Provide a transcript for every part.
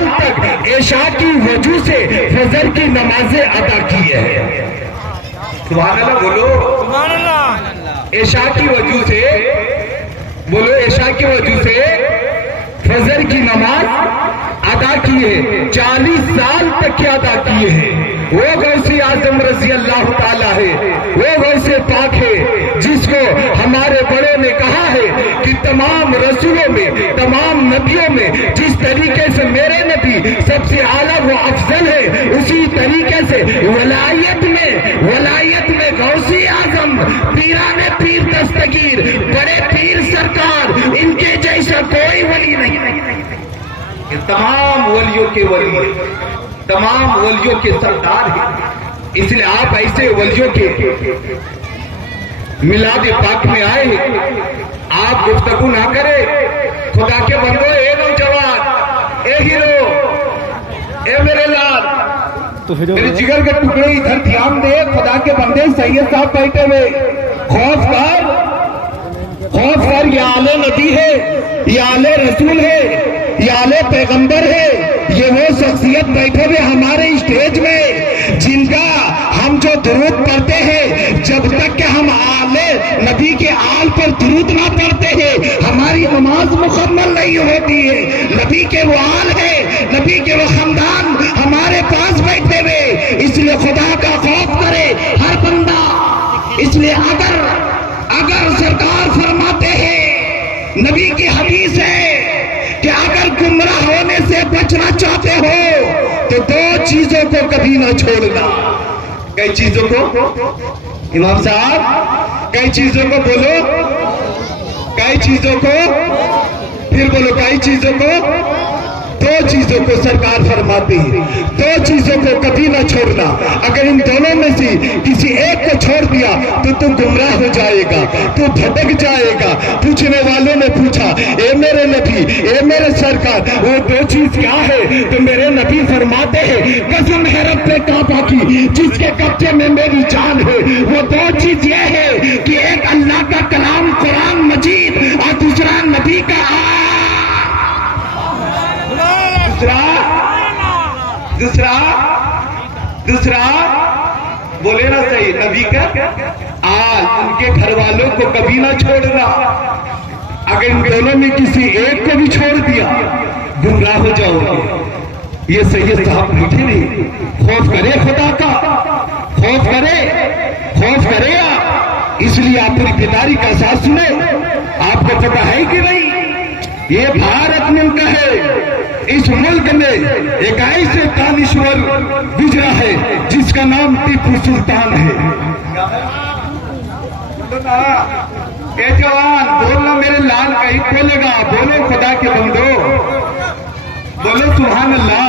سال تک عشاء کی وجہ سے فجر کی نمازیں ادا کی ہے. سبحان اللہ بولو. سبحان اللہ. عشاء کی وجہ سے بولو, عشاء کی وجہ سے فجر کی نماز ادا کی ہے. 40 سال تک کی ادا کی ہے. وہ غوث اعظم رضی اللہ تعالیٰ ہے, وہ غوث پاک ہے جس کو ہمارے بڑوں نے کہا ہے کہ تمام رسولوں میں, تمام نبیوں میں جس طریقے سے میرے نبی سب سے اعلیٰ و افضل ہے, اسی طریقے سے ولایت میں غوث اعظم پیران پیر دستگیر بڑے پیر سرکار, ان کے جیسا کوئی ولی نہیں. تمام ولیوں کے ولی, تمام ولیوں کے سردار ہیں. اس لیے آپ ایسے ولیوں کے میلاد پاک میں آئے ہیں, آپ گفتگو نہ کرے. خدا کے بندو, اے نوجوان, اے ہیرو, اے میرے لال, میرے جگر کے ٹکڑے, ادھر دھیان دے. خدا کے بندے, سید صاحب بیٹھے ہوئے, خوف کر, یہ آلے نبی ہے, یہ آلے رسول ہے, یہ آلے پیغمبر ہے. یہ وہ شخصیت بیٹھے ہوئے ہمارے اسٹیج میں جن کا ہم جو درود پڑھتے ہیں, جب تک کہ ہم آلے نبی کے آل پر درود نہ پڑھتے ہیں ہماری نماز مکمل نہیں ہوتی ہے. نبی کے وہ آل ہے, نبی کے وہ خاندان ہمارے پاس بیٹھے ہوئے. اس لیے خدا کا خوف کرے ہر بندہ. اس لیے اگر سرکار فرماتے ہیں, نبی کی حدیث ہے کہ اگر گمراہ ہونے سے بچنا چاہتے ہو تو 2 چیزوں کو کبھی نہ چھوڑنا. کئی چیزوں کو امام صاحب, کئی چیزوں کو بولو, کئی چیزوں کو, پھر بولو کئی چیزوں کو. 2 چیزوں کو سرکار فرماتے ہیں, 2 چیزوں کو کبھی نہ چھوڑنا. اگر ان دونوں میں سے کسی ایک کو چھوڑ دیا تو گمراہ ہو جائے گا, تو بھٹک جائے گا. پوچھنے والوں نے پوچھا, اے میرے نبی, اے میرے سرکار, وہ 2 چیز کیا ہے؟ تو میرے نبی فرماتے ہیں, قسم ہے رب کعبہ کی جس کے قبضے میں میری جان ہے, وہ 2 چیز یہ ہے کہ ایک اللہ کا کلام قرآن مجید اور دوسرا نبی کا دوسرا بولے نا صحیح, نبی کا آل, ان کے گھر والوں کو کبھی نہ چھوڑنا. اگر ان دونوں میں کسی ایک کو بھی چھوڑ دیا گمراہ ہو جاؤ گے. یہ سید صاحب بیٹھے نہیں. خوف کرے خدا کا, خوف کرے آپ. اس لیے آپ پوری بیداری کا ساتھ سنیں. آپ کو پتہ ہے کہ نہیں, یہ بھارت ملک ہے, اس ملک میں ایک ایسے دانشور گزرا ہے جس کا نام ٹیپو سلطان ہے. اے جوان, بولنا میرے لال, کہیں بولے گا, بولو خدا کے بندو, بولو سبحان اللہ.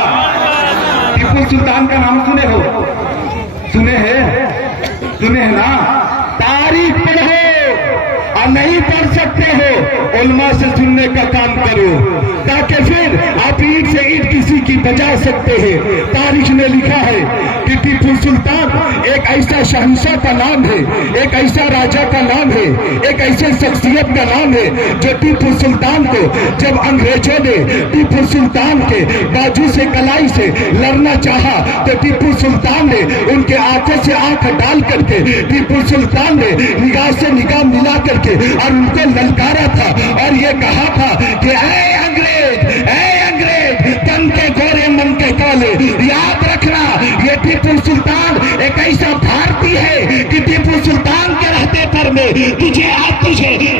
ٹیپو سلطان کا نام سنے ہیں نا. تاریخ پڑھو, اور نہیں پڑھ سکتے ہو علماء سے سننے کا کام کرو, تاکہ پھر آپ اینٹ سے اینٹ کسی کی بجا سکتے ہیں. تاریخ نے لکھا ہے کہ ٹیپو سلطان ایک ایسا شہنشاہ کا نام ہے, ایک ایسا راجا کا نام ہے, ایک ایسے شخصیت کا نام ہے جو ٹیپو سلطان کو جب انگریزوں نے ٹیپو سلطان کے بازو سے کلائی سے لڑنا چاہا تو ٹیپو سلطان نے ان کے آنکھوں سے آنکھ ڈال کر کے, ٹیپو سلطان نے نگاہ سے نگاہ ملا کر کے اور ان کو للکارا تھا اور یہ کہا تھا کہ اے انگریز, تن کے گورے من کے کالے, یاد رکھنا یہ ٹیپو سلطان ایک ایسا بھارتی ہے کہ ٹیپو سلطان کے رہتے پر میں تجھے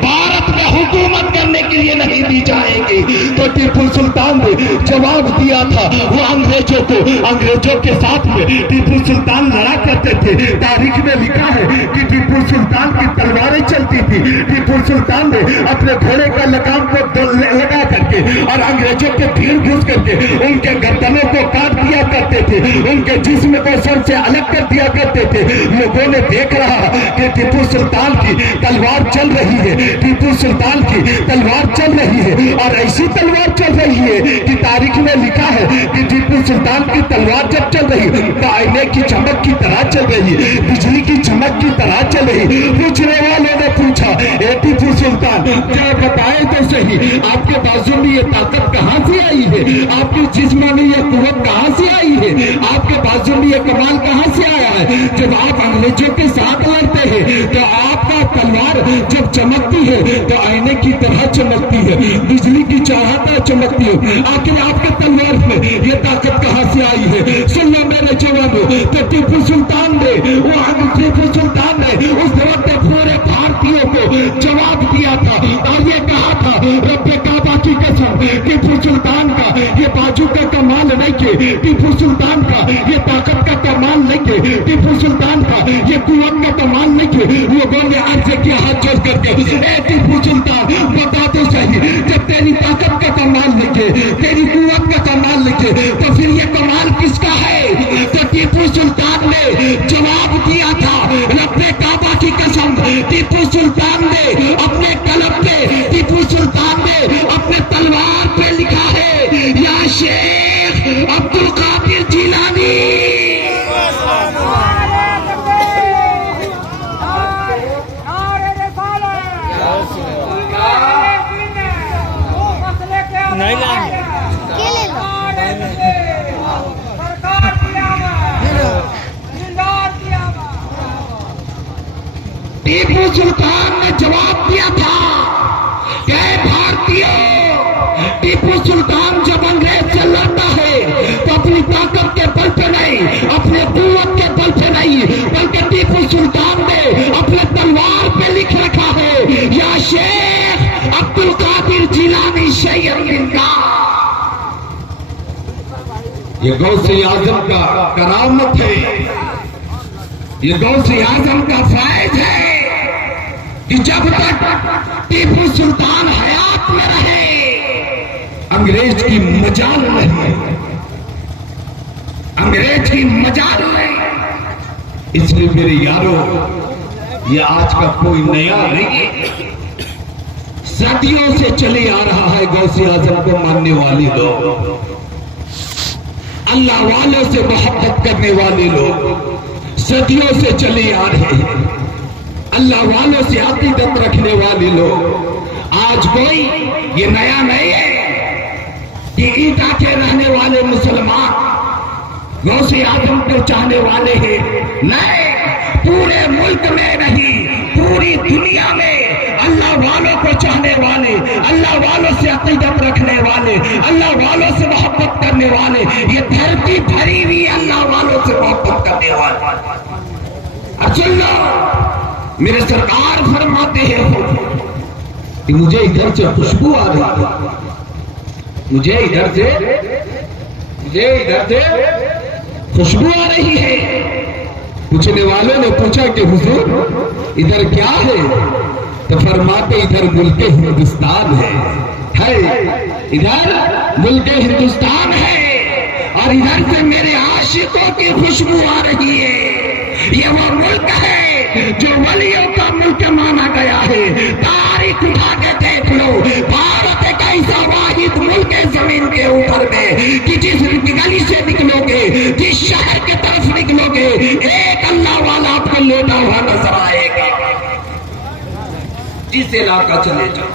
بھارت میں حکومت کرنے کے لیے نہیں دی جائے گی. تو ٹیپو سلطان نے جواب دیا تھا. وہ انگریزوں کے ساتھ میں ٹیپو سلطان لڑا کرتے تھے. تاریخ میں لکھا ہے کہ ٹیپو سلطان کی تلواریں چلتی تھی. ٹیپو سلطان نے اپنے گھوڑے کا لگام کو لگا کر کے اور انگریزوں کے بھیڑ گھس کر کے ان کے گردنوں کو کاٹ دیا کرتے تھے, ان کے جسم کو سر سے الگ کر دیا کرتے تھے. لوگوں نے دیکھ رہا کہ ٹیپو سلطان کی تلوار چل رہی ہے, ٹیپو سلطان کی تلوار چل رہی ہے, اور ایسی تلوار چل رہی ہے کہ تاریخ میں لکھا ہے کہ ٹیپو سلطان کی تلوار جب چل رہی تو آئینے کی چمک کی طرح چل رہی، بجلی کی چمک کی طرح چل رہی۔ پوچھنے والوں نے پوچھا اے ٹیپو سلطان کیا بتائیں تو صحیح، آپ کے بازو میں یہ طاقت کہاں سے آئی ہے، آپ کی جسم میں یہ قوت کہاں سے آئی ہے، آپ کے بازو میں یہ کمال کہاں سے آیا ہے؟ جب آپ انگریزوں کے ساتھ لڑتے ہیں تو آپ کا تلوار جب چمکتی ہے تو آئینے کی طرح چمکتی ہے، بجلی کی چاہتا چمکتی ہے، آخر آپ کے تلوار میں یہ طاقت کہاں سے آئی ہے؟ سن لو میرے جوانوں، تو ٹیپو سلطان نے اس وقت پورے بھارتیوں کو جواب دیا تھا اور یہ کہا تھا رب کعبہ کی قسم، ٹیپو سلطان کا یہ بازو کا کمال نہیں کہ ٹیپو سلطان کا یہ طاقت کا کمال نہیں کہ ٹیپو سلطان کا یہ قوت کا کمال نہیں کہ لوگوں نے عرض کیا ہاتھ جوڑ کر کے اے ٹیپو سلطان بتا تو صحیح، جب تیری طاقت کا کمال لکھے تیری قوت کا کمال لکھے تو پھر یہ کمال کس کا ہے؟ تو ٹیپو سلطان نے جواب دیا تھا رب کعبہ کی قسم، ٹیپو سلطان نے اپنے قلم پہ، ٹیپو سلطان نے اپنے تلوار پہ لکھا ہے یا شیخ عبد القادر جیلانی۔ نہیں لائیں گے ٹیپو سلطان نے جواب دیا تھا کہ اے بھارتیوں، ٹیپو سلطان جب انگریز سے لڑتا ہے تو اپنی طاقت کے بل پہ نہیں، اپنے قوت کے بل پہ نہیں، بلکہ ٹیپو سلطان نے اپنے تلوار پہ لکھ رکھا ہے یا شیخ عبد القادر جیلانی شیخ اللہ۔ یہ غوث اعظم کا کرامت ہے، یہ غوث اعظم کا فائد ہے کہ جب تک ٹیپو سلطان حیات میں رہے انگریز کی مجال نہیں، انگریز کی مجال نہیں۔ اس لیے میرے یارو یہ آج کا کوئی نیا نہیں، صدیوں سے چلے آ رہا ہے غوث اعظم کو ماننے والے لوگ، اللہ والوں سے محبت کرنے والے لوگ صدیوں سے چلے آ رہے ہیں، اللہ والوں سے عقیدت رکھنے والے لوگ۔ آج کوئی یہ نیا نہیں ہے کہ ایٹا کے رہنے والے مسلمان غوث اعظم کو چاہنے والے ہیں، نہیں، پورے ملک میں نہیں پوری دنیا میں اللہ والوں کو چاہنے والے، اللہ والوں سے عقیدت رکھنے والے، اللہ والوں سے محبت کرنے والے، یہ دھرتی بھری ہوئی اللہ والوں سے محبت کرنے والے۔ سن لو میرے سرکار فرماتے ہیں کہ مجھے ادھر سے خوشبو آ رہی ہے، مجھے ادھر سے خوشبو آ رہی ہے۔ پوچھنے والوں نے پوچھا کہ حضور ادھر کیا ہے؟ تو فرماتے ادھر ملک ہندوستان ہے، ادھر ملک ہندوستان ہے اور ادھر سے میرے عاشقوں کی خوشبو آ رہی ہے۔ یہ وہ ملک ہے جو ولیوں کا ملک مانا گیا ہے۔ تاریخ اٹھا کے دیکھ لو، بھارت ایک ایسا واحد ملک ہے زمین کے اوپر میں کہ جس گلی سے نکلو گے، جس شہر کی طرف نکلو گے، ایک اللہ والا آپ کو لیٹا ہوا نظر آئے گا۔ جس علاقہ چلے جاؤ،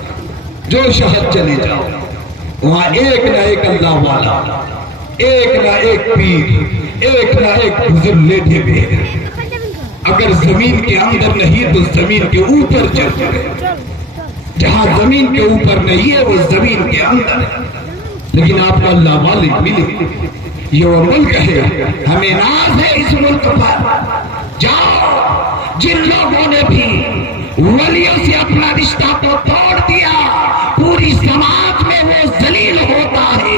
جو شہر چلے جاؤ، وہاں ایک نہ ایک اللہ والا، ایک نہ ایک پیر، ایک نہ ایک بزرگ لیٹے ہوئے ہیں۔ اگر زمین کے اندر نہیں تو زمین کے اوپر چل جائے، جہاں زمین کے اوپر نہیں ہے وہ زمین کے اندر ہے، لیکن آپ کو اللہ والے ملے۔ یہ وہ ملک ہے، ہمیں ناز ہے اس ملک پر۔ جاؤ، جن لوگوں نے بھی ولیوں سے اپنا رشتہ تو توڑ دیا، پوری سماج میں وہ ذلیل ہوتا ہے،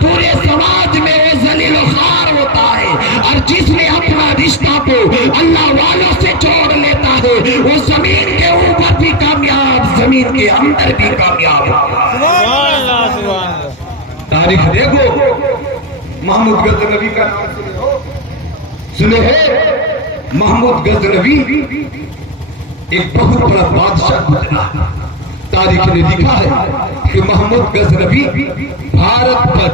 پورے سماج میں وہ ذلیل و خوار ہوتا ہے، اور جس نے اپنا رشتہ کو اللہ والوں سے جوڑ لیتا ہے وہ زمین کے اوپر بھی کامیاب، زمین کے اندر بھی کامیاب ہوتا ہے۔ تاریخ دیکھو، محمود غزنوی کا نام سنے ہیں؟ محمود غزنوی ایک بہت بڑا بادشاہ گزرا، تاریخ نے لکھا ہے کہ محمود غزنوی بھارت پر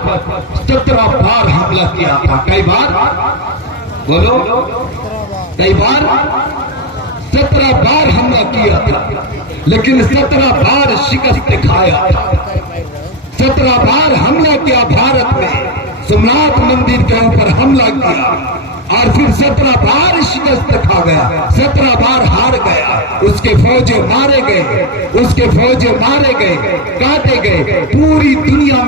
17 بار حملہ کیا تھا. کئی بار بولو؟ کئی بار؟ 17 بار حملہ کیا تھا، لیکن 17 بار شکست کھایا تھا. 17 بار حملہ کیا بھارت میں، سومناتھ مندر کے اوپر حملہ کیا، اور پھر 17 بار شکست کھا گیا، 17 بار ہار گیا. اس کے فوجیں مارے گئے، اس کے فوجیں مارے گئے، کاٹے گئے. پوری دنیا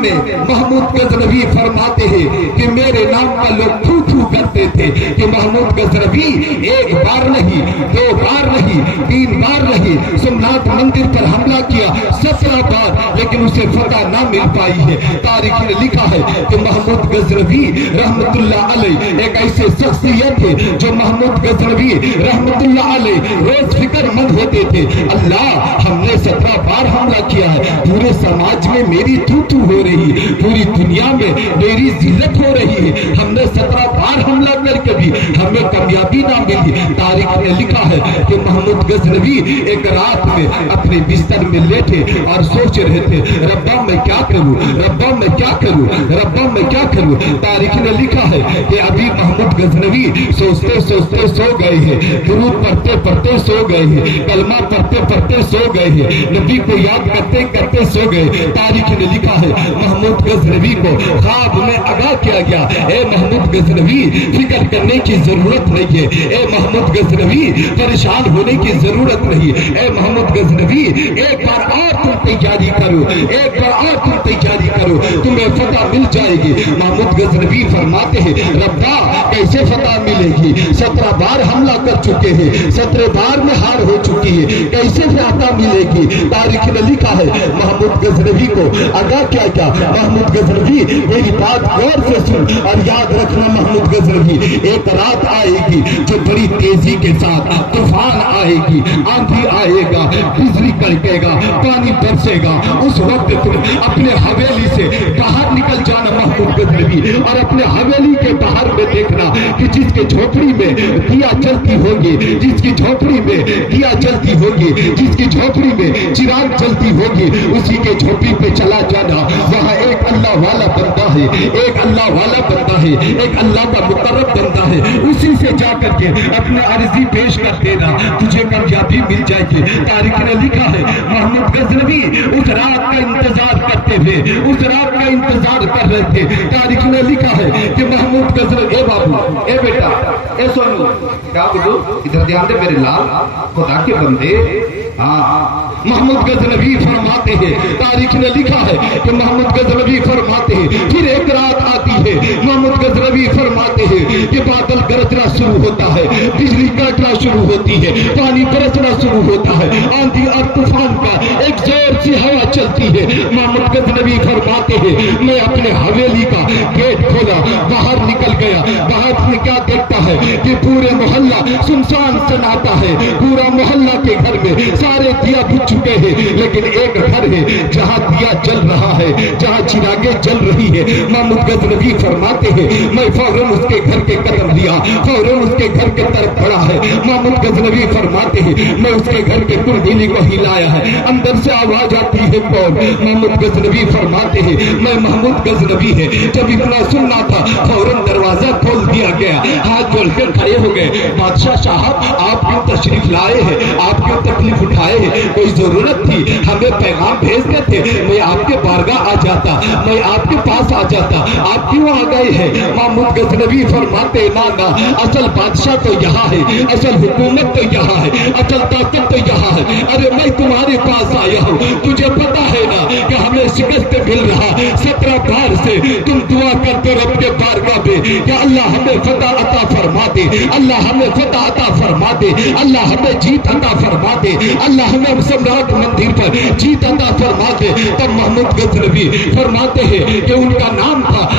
میں محمود غزنوی فرماتے ہیں کہ میرے نام کا لوگ تھو تھو کرتے تھے کہ محمود غزنوی ایک بار نہیں، 2 بار نہیں، 3 بار نہیں، سومناتھ مندر پر حملہ کیا 17 بار، لیکن اسے فتح نہ مل پائی ہے. تاریخ نے لکھا ہے کہ محمود غزنوی رحمت اللہ علیہ ایک ایسے شخصیت ہے جو محمود غزنوی رحمت اللہ علیہ روز فکر مند ہوتے تھے. اللہ، ہم نے 17 بار حملہ کیا ہے، پورے سماج میں میری تو ہو رہی ہے، پوری دنیا میں میری ذلت ہو رہی ہے. ہم نے 17 بار حملہ کر کے بھی ہمیں کامیابی نہ ملی. تاریخ نے لکھا ہے کہ محمود غزنوی ایک رات میں اپنے بستر میں لیٹے اور سوچ رہے تھے، ربا میں کیا کروں، ربا میں کیا کروں، ربا میں کیا کروں. تاریخ نے لکھا ہے کہ ابھی محمود غزنوی سوچتے سوچتے سو گئے ہیں، درود پڑھتے پڑھتے سو گئے ہیں، کلمہ پڑھتے پڑھتے سو گئے ہیں، نبی کو یاد کرتے کرتے سو گئے. تاریخ نے لکھا ہے محمود غزنوی کو خواب میں آگاہ کیا گیا، اے محمود غزنوی فکر کرنے کی ضرورت نہیں ہے، اے محمود غزنوی پریشان ہونے کی ضرورت نہیں، اے محمود غزنوی ایک بار اور تم تیاری کرو، ایک بار اور تم تیاری کرو، تمہیں فتح مل جائے گی. محمود غزنوی فرماتے ہیں، ربا کیسے فتح ملے گی، 17 بار حملہ کر چکے ہیں، 17 بار میں ہار ہو چکی ہے، کیسے فتح ملے گی. تاریخ نے لکھا ہے محمود غزنوی کو آگاہ کیا کیا، محمود غزنوی میری بات غور سے سن اور یاد رکھنا، محمود غزنوی ایک رات آئے گی جو بڑی تیزی کے ساتھ طوفان آئے گی، آندھی آئے گا، بجلی کڑکے گا، پانی برسے گا. اس وقت تم اپنے حویلی سے باہر نکل جانا محمود غزنوی، اور اپنے حویلی کے باہر میں دیکھنا کہ جس کے جھوپڑی میں دیا جلتی ہوگی، جس کی جھوپڑی میں دیا جلتی ہوگی، جس کی جھوپڑی میں چراغ جلتی ہوگی، اسی کے جھوپڑی پہ چلا جانا. وہاں ایک اللہ والا بندہ ہے، ایک اللہ والا بندہ ہے، ایک اللہ کا مقرب بندہ ہے، اسی سے جا کر کے اپنے عرضی پیش کر دینا، تجھے کامیابی مل جائے گی. تاریخ نے لکھا ہے محمود غزنوی اس رات کا انتظار کرتے تھے، اس رات کا انتظار کر رہے تھے. تاریخ نے لکھا ہے کہ محمود غزنوی، اے بابو، اے بیٹا، اے سونو، کیا بولو، ادھر دھیان دے میرے لال، خدا کے بندے. ہاں، محمود غزنوی فرماتے ہیں، تاریخ نے لکھا ہے کہ محمود غزنوی فرماتے ہیں پھر ایک رات آتی ہے، محمود غزنوی فرماتے ہیں کہ بادل گرجنا شروع ہوتا ہے، بجلی کڑکنا شروع ہوتی ہے، پانی برسنا شروع ہوتا ہے، آندھی اور طوفان کا ایک زور سی ہوا چلتی ہے. محمود غزنوی فرماتے ہیں میں اپنے حویلی کا گیٹ کھولا، باہر نکل گیا. باہر میں کیا دیکھتا ہے کہ پورے محلہ سنسان سناتا ہے، پورا محلہ کے گھر میں سارے دیا بجھ چکے ہیں، لیکن ایک گھر ہے جہاں دیا جل رہا ہے، جہاں چراغیں جل رہی ہے. محمود غزنوی فرماتے ہیں میں فوراً اس کے گھر کے قدم لیا، فوراً اس کے گھر کے طرف بڑھا ہے. محمود غزنوی فرماتے ہیں میں اس کے گھر کے کنڈیلی کو ہلایا ہے، اندر سے آواز آتی ہے کون؟ محمود غزنوی فرماتے ہیں میں محمود غزنوی ہے. جب اتنا سننا تھا فوراً دروازہ کھول دیا گیا، ہاتھ جوڑ کر کھڑے ہو گئے، بادشاہ صاحب آپ کیوں تشریف لائے ہیں، آپ کیوں تکلیف اٹھائے ہیں، کوئی ضرورت تھی ہمیں پیغام بھیجتے تھے، میں آپ کے بارگاہ آ جاتا، میں آپ کے پاس آ جاتا، آپ کیوں آ گئے ہیں؟ محمود غزنوی فرماتے نا اصل بادشاہ تو یہاں ہے، اصل حکومت تو یہاں ہے، اصل طاقت تو یہاں ہے. ارے میں تمہارے پاس آیا ہوں، تجھے پتا ہے نا کہ ہمیں شکست مل رہا 17 بار سے. تم دعا کرتے رب کے بارگاہ پہ کہ اللہ ہمیں فتح عطا فرما دے، اللہ ہمیں فتح عطا فرما دے، اللہ ہمیں جیت عطا فرما دے، اللہ ہمیں سمراٹ مندر پر جیت عطا فرما دے. تب محمود غزنوی فرماتے ہیں کہ ان کا نام تھا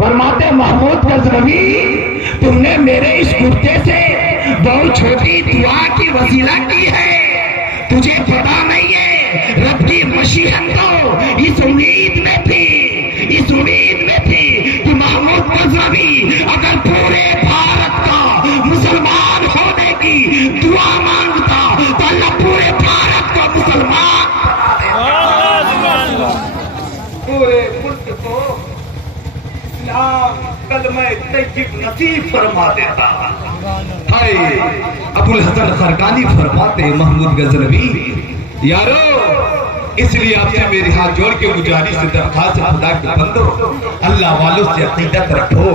فرماتے محمود غزنوی تم نے میرے اس کرتے سے بہت چھوٹی دعا کی وسیلہ کی ہے، تجھے پتا نہیں ہے رب کی مشیت تو اس امید میں تھی کہ محمود غزنوی اگر پورے بھارت کا مسلمان ہونے کی دعا مانگتا تو اللہ پورے بھارت کو مسلمان پورے ملک کو اسلام کلمہ طیب نصیب فرما دیتا۔ ہائے ابو الحسن خرقانی فرماتے محمود غزنوی یارو اس لیے آپ سے میری ہاتھ جوڑ کے مجاہدی سے درخواست خدا کے بندو اللہ والوں سے عقیدت رکھو،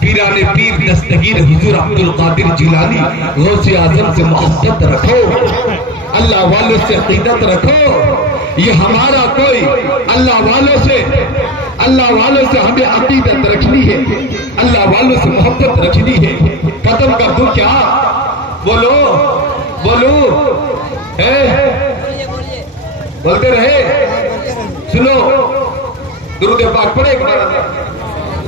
پیران پیر دستگیر حضور عبد القادر جیلانی غوث اعظم سے محبت رکھو، اللہ والوں سے عقیدت رکھو۔ یہ ہمارا کوئی اللہ والوں سے ہمیں عقیدت رکھنی ہے، اللہ والوں سے محبت رکھنی ہے۔ ختم کر دوں کیا؟ بولو بولتے رہے، سنو درود پاک پڑھے ایک بار۔